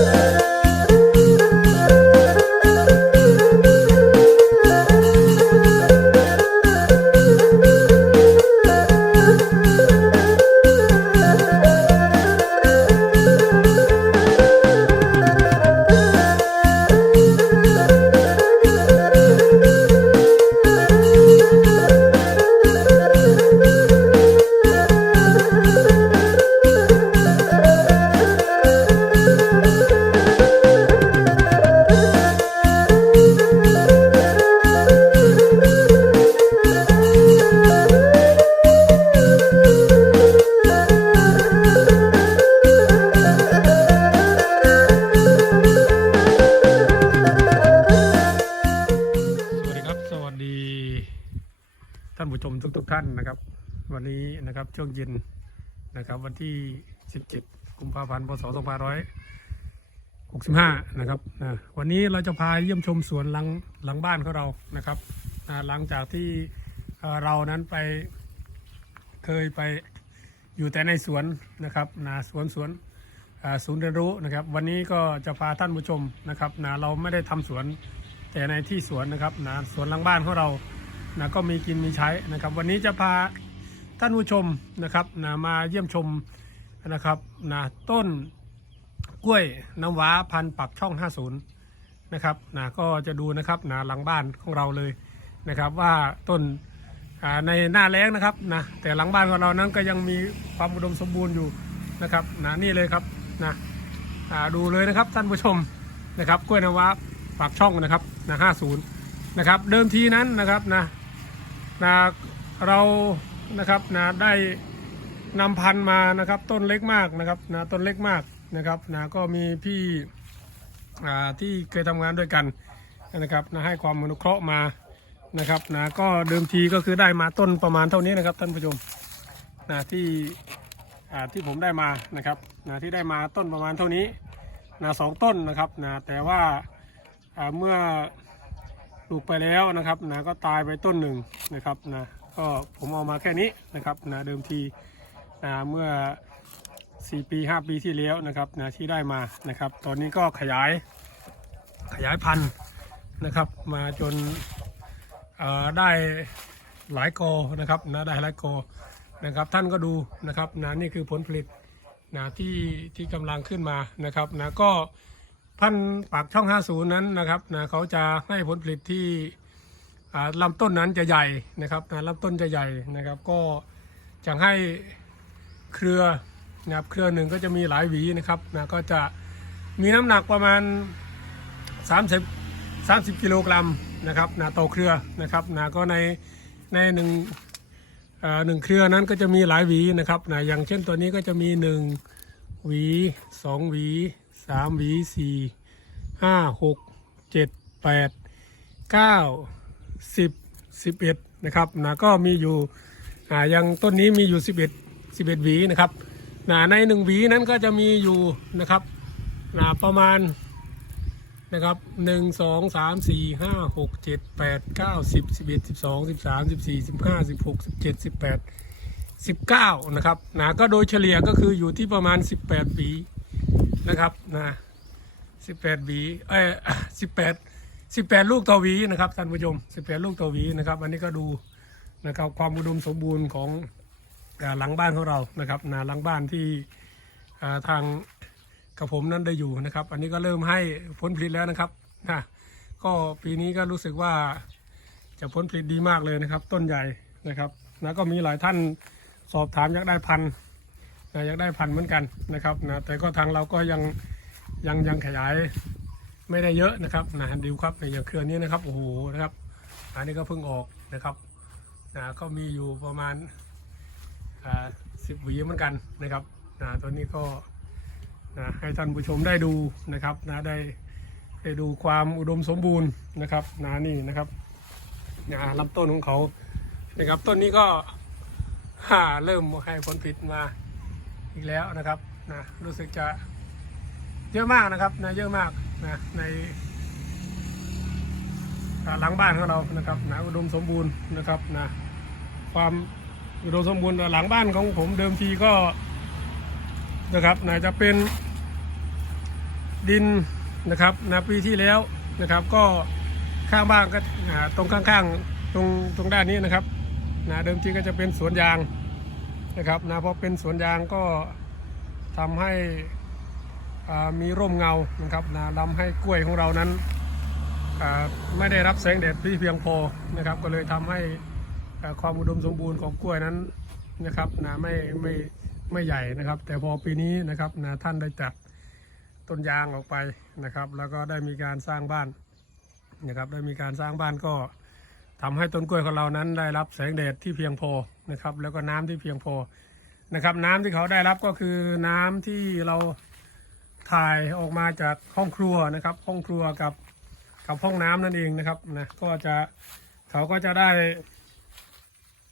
สานนะครับ วันนี้นะครับช่วงเย็นนะครับ วันที่ 17 กุมภาพันธ์พศ2565 นะครับนะวันนี้เราจะพาเยี่ยมชมสวนหลังหลังบ้านของเรานะครับนะหลังจากที่เรานั้นไปเคยไปอยู่แต่ในสวนนะครับนะสวนสวนศูนย์เรียนรู้นะครับ วันนี้ก็จะพาท่านผู้ชมนะครับนะเราไม่ได้ทำสวนแต่ในที่สวนนะครับนะสวนหลังบ้านของเรา นะก็มีกินมีใช้นะครับ วันนี้จะพาท่านผู้ชมนะครับนะมาเยี่ยมชมนะครับนะต้นกล้วยน้ำว้าพันปักช่อง 50 นะครับนะก็จะดูนะครับนะหลังบ้านของเราเลยนะครับว่าต้นในหน้าแล้งนะครับนะแต่หลังบ้านของเรานั้นก็ยังมีความอุดมสมบูรณ์อยู่นะครับนะนี่เลยครับนะอ่าดูเลยนะครับท่านผู้ชมนะครับกล้วยน้ำว้าปากช่องนะครับนะ50 นะครับเดิมทีนั้นนะครับนะ นะเรานะครับนะได้นำพันธุ์มานะครับต้นเล็กมากนะครับนะต้นเล็กมากนะครับนะก็มีพี่ที่เคยทำงานด้วยกันนะครับนะให้ความอนุเคราะห์มานะครับนะก็เดิมทีก็คือได้มาต้นประมาณเท่านี้นะครับท่านผู้ชมนะที่ที่ผมได้มานะครับนะที่ได้มาต้นประมาณเท่านี้นะสองต้นนะครับนะแต่ว่าเมื่อ ลูกไปแล้วนะครับนะก็ตายไปต้นหนึ่งนะครับนะก็ผมเอามาแค่นี้นะครับนะเดิมทีนะเมื่อ 4 ปี 5 ปีที่แล้วนะครับนะที่ได้มานะครับ ตอนนี้ก็ขยายขยายพันธุ์นะครับ มาจนเอ่อได้หลายกอนะครับนะได้หลายกอนะครับ ท่านก็ดูนะครับนะนี่คือผลผลิตนะที่ที่กำลังขึ้นมานะครับนะก็ พันธุ์ปากช่อง 50 นั้นนะครับนะเขาจะให้ผลผลิตที่ลำต้นนั้นจะใหญ่นะครับนะลำต้นจะใหญ่นะครับ ก็จะให้เครือนะครับเครือหนึ่งก็จะมีหลายหวีนะครับนะก็จะมีน้ำหนักประมาณ 30 30 กิโลกรัมนะครับนะต่อเครือนะครับนะก็ในในหนึ่งหนึ่งเครือนั้นก็จะมีหลายหวีนะครับนะอย่างเช่นตัวนี้ก็จะมีหนึ่งหวีสองหวี สามหวีสี่ห้าหกเจ็ดแปดเก้าสิบสิบเอ็ดนะครับนะก็มีอยู่อ่ายังต้นนี้มีอยู่สิบเอ็ดสิบเอ็ดหวีนะครับนะในหนึ่งหวีนั้นก็จะมีอยู่นะครับนะประมาณนะครับหนึ่งสองสามสี่ห้าหกเจ็ดแปดเก้าสิบสิบเอ็ดสิบสองสิบสามสิบสี่สิบห้าสิบหกสิบเจ็ดสิบแปด19นะครับนะก็โดยเฉลี่ยก็คืออยู่ที่ประมาณ18ปี นะครับนะ18บีเอ้ย18 18ลูกต่อหวีนะครับท่านผู้ชม18ลูกต่อหวีนะครับ อันนี้ก็ดูนะครับความอุดมสมบูรณ์ของหลังบ้านของเรานะครับนะหลังบ้านที่ทางกับผมนั้นได้อยู่นะครับ อันนี้ก็เริ่มให้ผลผลิตแล้วนะครับนะก็ปีนี้ก็รู้สึกว่าจะผลผลิตดีมากเลยนะครับ ต้นใหญ่นะครับนะก็มีหลายท่านสอบถามอยากได้พันธุ์ นะอยากได้พันเหมือนกันนะครับนะแต่ก็ทางเราก็ยังยังยังขยายไม่ได้เยอะนะครับนะดูครับในอย่างเครือนี้นะครับโอ้โหนะครับอันนี้ก็เพิ่งออกนะครับนะก็มีอยู่ประมาณสิบหวีเหมือนกันนะครับนะตัวนี้ก็นะให้ท่านผู้ชมได้ดูนะครับนะได้ได้ดูความอุดมสมบูรณ์นะครับนะนี่นะครับนะลำต้นของเขานะครับต้นนี้ก็ฮ่าเริ่มให้ผลผลิตมา อีกแล้วนะครับนะรู้สึกจะเยอะมากนะครับนะเยอะมากนะในหลังบ้านของเรานะครับนะอุดมสมบูรณ์นะครับนะความอุดมสมบูรณ์หลังบ้านของผมเดิมทีก็นะครับนะจะเป็นดินนะครับนะปีที่แล้วนะครับก็ข้างบ้านก็ตรงข้างๆตรงตรงด้านนี้นะครับนะเดิมทีก็จะเป็นสวนยาง นะครับนะพอเป็นสวนยางก็ทำให้มีร่มเงานะครับนะทำให้กล้วยของเรานั้นไม่ได้รับแสงแดดที่เพียงพอนะครับ ก็เลยทำให้ความอุดมสมบูรณ์ของกล้วยนั้นนะครับนะไม่ไม่ไม่ใหญ่นะครับ แต่พอปีนี้นะครับนะท่านได้จัดต้นยางออกไปนะครับ แล้วก็ได้มีการสร้างบ้านนะครับ ได้มีการสร้างบ้านก็ ทำให้ต้นกล้วยของเรานั้นได้รับแสงแดดที่เพียงพอนะครับ แล้วก็น้ำที่เพียงพอนะครับ น้ำที่เขาได้รับก็คือน้ำที่เราถ่ายออกมาจากห้องครัวนะครับ ห้องครัวกับกับห้องน้ำนั่นเองนะครับนะก็จะเขาก็จะได้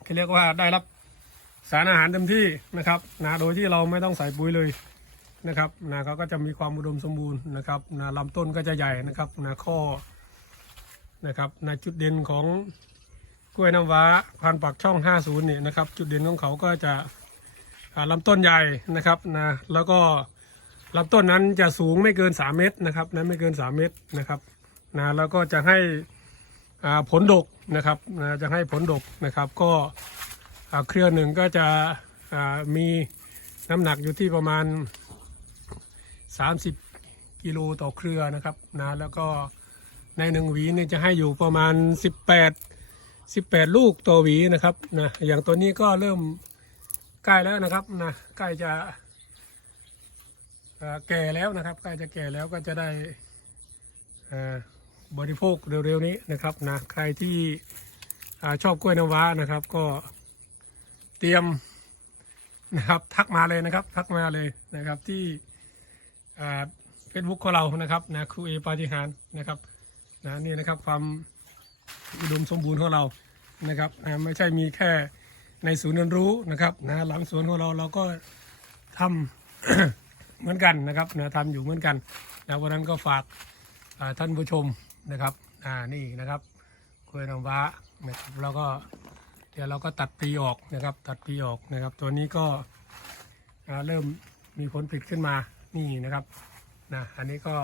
ที่เรียกว่าได้รับสารอาหารเต็มที่นะครับนะโดยที่เราไม่ต้องใส่ปุ๋ยเลยนะครับนะเขาก็จะมีความอุดมสมบูรณ์นะครับนะลำต้นก็จะใหญ่นะครับนะข้อ นะครับในจุดเด่นของกล้วยน้ำว้าพันปักช่อง 50เนี่ยนะครับ จุดเด่นของเขาก็จะลำต้นใหญ่นะครับนะแล้วก็ลำต้นนั้นจะสูงไม่เกิน 3 เมตรนะครับนะไม่เกิน 3 เมตรนะครับนะแล้วก็จะให้อ่าผลดกนะครับนะจะให้ผลดกนะครับ ก็เครือหนึ่งก็จะอ่ามีน้ำหนักอยู่ที่ประมาณ 30 กิโลต่อเครือนะครับนะแล้วก็ ในหนึ่งหวีเนี่ยจะให้อยู่ประมาณ 18 18 ลูกต่อหวีนะครับนะอย่างตัวนี้ก็เริ่มใกล้แล้วนะครับนะใกล้จะแก่แล้วนะครับใกล้จะแก่แล้วก็จะได้บริโภคเร็วๆนี้นะครับนะใครที่ชอบกล้วยน้ำว้านะครับ ก็เตรียมนะครับทักมาเลยนะครับ ทักมาเลยนะครับที่เฟซบุ๊กของเรานะครับนะครูเอปาฏิหารนะครับ นะนี่นะครับความอุดมสมบูรณ์ของเรานะครับนะไม่ใช่มีแค่ในศูนย์เรียนรู้นะครับนะหลังสวนของเราเราก็ทำเหมือนกันนะครับนะทำอยู่เหมือนกันนะวันนั้นก็ฝากาท่านผู้ชมนะครับอ่านี่นะครับกล้วยน้ำว้านะครับแล้วก็เดี๋ยวเราก็ตัดปีออกนะครับ ตัดปีออกนะครับ ตัวนี้ก็เริ่มมีผลผลิตขึ้นมานี่นะครับนะอันนี้ก็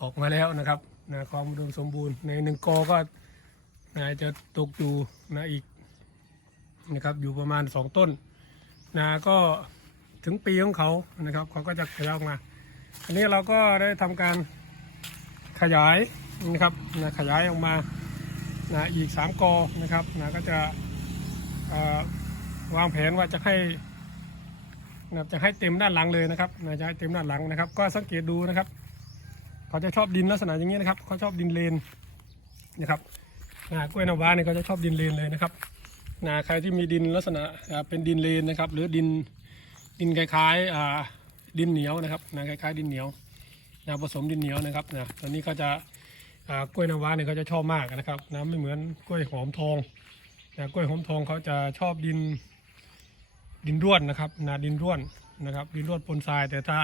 ออกมาแล้วนะครับ นะความอุดมสมบูรณ์ในหนึ่งกอก็นะจะตกอยู่นะอีกนะครับอยู่ประมาณสองต้นนะก็ถึงปีของเขานะครับเขาก็จะขยายออกมา อันนี้เราก็ได้ทำการขยายนะครับนะขยายออกมานะอีกสามกอนะครับนะก็จะวางแผนว่าจะให้นะจะให้เต็มด้านหลังเลยนะครับนะจะให้เต็มด้านหลังนะครับ ก็สังเกตดูนะครับ เขาจะชอบดินลักษณะอย่างนี้นะครับเขาชอบดินเลนนะครับนะกล้วยน้ำว้าเนี่ยเขาจะชอบดินเลนเลยนะครับนะใครที่มีดินลักษณะเป็นดินเลนนะครับ หรือดินดินคล้ายๆดินเหนียวนะครับนะคล้ายๆดินเหนียวนะผสมดินเหนียวนะครับนะตอนนี้เขาจะกล้วยน้ำว้าเนี่ยเขาจะชอบมากนะครับนะไม่เหมือนกล้วยหอมทองนะกล้วยหอมทองเขาจะชอบดินดินร่วนนะครับนาดินร่วนนะครับ ดินร่วนปนทรายแต่ถ้า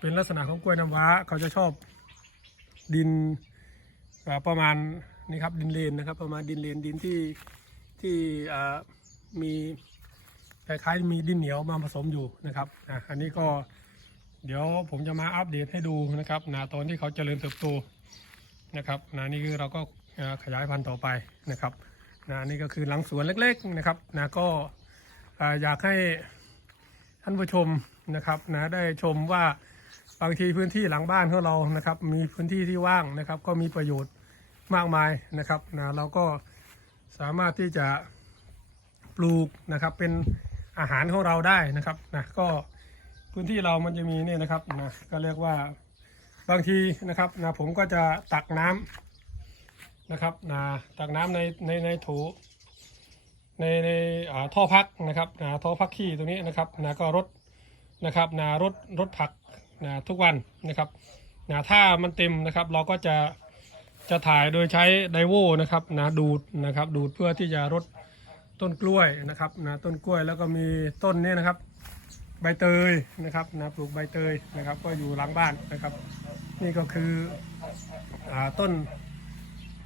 เป็นลักษณะของกล้วยน้ำว้า เขาจะชอบดินประมาณนี่ครับดินเลนนะครับ ประมาณดินเลนดินที่ที่มีคล้ายๆมีดินเหนียวมาผสมอยู่นะครับอะอันนี้ก็เดี๋ยวผมจะมาอัปเดตให้ดูนะครับนาตอนที่เขาเจริญเติบโตนะครับนานี่คือเราก็ขยายพันธุ์ต่อไปนะครับนานี่ก็คือหลังสวนเล็กๆนะครับนาก็อ่าอยากให้ท่านผู้ชมนะครับนะได้ชมว่า บางทีพื้นที่หลังบ้านของเรานะครับ มีพื้นที่ที่ว่างนะครับ ก็มีประโยชน์มากมายนะครับนะเราก็สามารถที่จะปลูกนะครับเป็นอาหารของเราได้นะครับนะก็พื้นที่เรามันจะมีเนี่ยนะครับนะก็เรียกว่าบางทีนะครับนะผมก็จะตักน้ำนะครับนะตักน้ำในในในโถในในอ่าท่อพักนะครับนะท่อพักขี้ตรงนี้นะครับนะก็รดนะครับนะรดรดผัก นะทุกวันนะครับนะถ้ามันเต็มนะครับเราก็จะจะถ่ายโดยใช้ไดโวนะครับนะดูดนะครับดูดเพื่อที่จะรดต้นกล้วยนะครับนะต้นกล้วยแล้วก็มีต้นนี้นะครับใบเตยนะครับนะปลูกใบเตยนะครับ ก็อยู่หลังบ้านนะครับ นี่ก็คืออต้น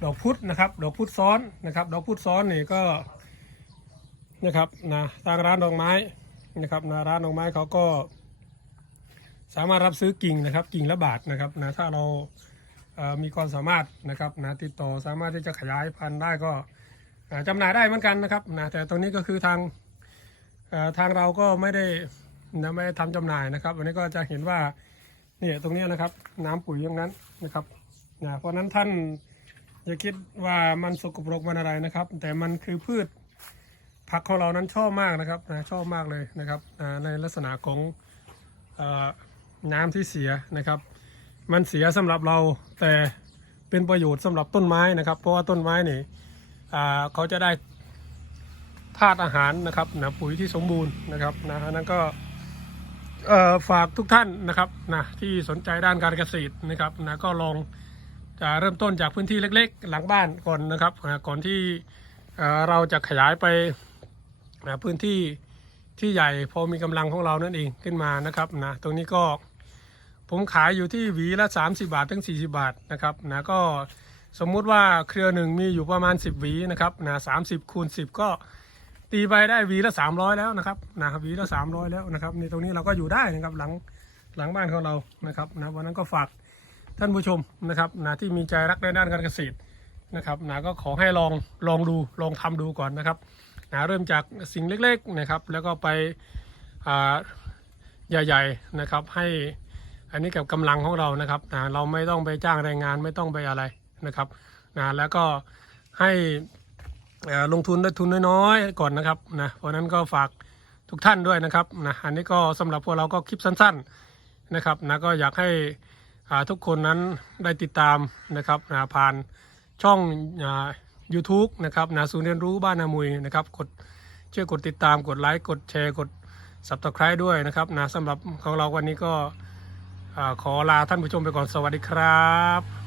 ดอกพุธนะครับ ดอกพุธซ้อนนะครับ ดอกพุธซ้อนนี่ก็นะครับนะทางร้านดอกไม้นะครับนะร้านดอกไม้เขาก็ สามารถรับซื้อกิ่งนะครับกิ่งละบาทนะครับนะถ้าเราเอ่อมีความสามารถนะครับนะติดต่อสามารถที่จะขยายพันธุ์ได้ก็อ่าจำหน่ายได้เหมือนกันนะครับนะแต่ตรงนี้ก็คือทางทางเราก็ไม่ได้นะไม่ได้ทำจำหน่ายนะครับวันนี้ก็จะเห็นว่าเนี่ยตรงนี้นะครับน้ำปุ๋ยตรงนั้นนะครับนะเพราะนั้นท่านอย่าคิดว่ามันสกปรกมันอะไรนะครับ แต่มันคือพืชผักของเรานั้นชอบมากนะครับนะชอบมากเลยนะครับในลักษณะของ น้ำที่เสียนะครับ มันเสียสำหรับเราแต่เป็นประโยชน์สำหรับต้นไม้นะครับ เพราะว่าต้นไม้นี่เขาจะได้ธาตุอาหารนะครับนะปุ๋ยที่สมบูรณ์นะครับนะนั้นก็ฝากทุกท่านนะครับนะที่สนใจด้านการเกษตรนะครับนะก็ลองจะเริ่มต้นจากพื้นที่เล็ก ๆ หลังบ้านก่อนนะครับนะก่อนที่เราจะขยายไปนะพื้นที่ที่ใหญ่พอมีกำลังของเรานั่นเองขึ้นมานะครับนะตรงนี้ก็ ผมขายอยู่ที่หวีละ 30 บาทถึง 40 บาทนะครับนะก็สมมุติว่าเครือหนึ่งมีอยู่ประมาณ 10 หวีนะครับนะ30คูณ 10 ก็ตีไปได้หวีละ 300 แล้วนะครับนะหวีละ 300 แล้วนะครับในตรงนี้เราก็อยู่ได้นะครับหลังหลังบ้านของเรานะครับนะวันนั้นก็ฝากท่านผู้ชมนะครับนะที่มีใจรักในด้านการเกษตรนะครับนะก็ขอให้ลองลองดูลองทำดูก่อนนะครับนะเริ่มจากสิ่งเล็กๆนะครับแล้วก็ไปอ่าใหญ่ๆนะครับให้ อันนี้กับกำลังของเรานะครับนะเราไม่ต้องไปจ้างแรงงานไม่ต้องไปอะไรนะครับนะแล้วก็ให้ลงทุนได้ทุนน้อยๆก่อนนะครับนะเพราะนั้นก็ฝากทุกท่านด้วยนะครับนะอันนี้ก็สำหรับพวกเราก็คลิปสั้นๆนะครับนะก็อยากให้ทุกคนนั้นได้ติดตามนะครับนะผ่านช่องอ่า YouTube นะครับนาศูนย์เรียนรู้บ้านนามุยนะครับกดช่วยกดติดตามกดไลค์กดแชร์กด Subscribe ด้วยนะครับนะสำหรับของเราวันนี้ก็ ขอลาท่านผู้ชมไปก่อนสวัสดีครับ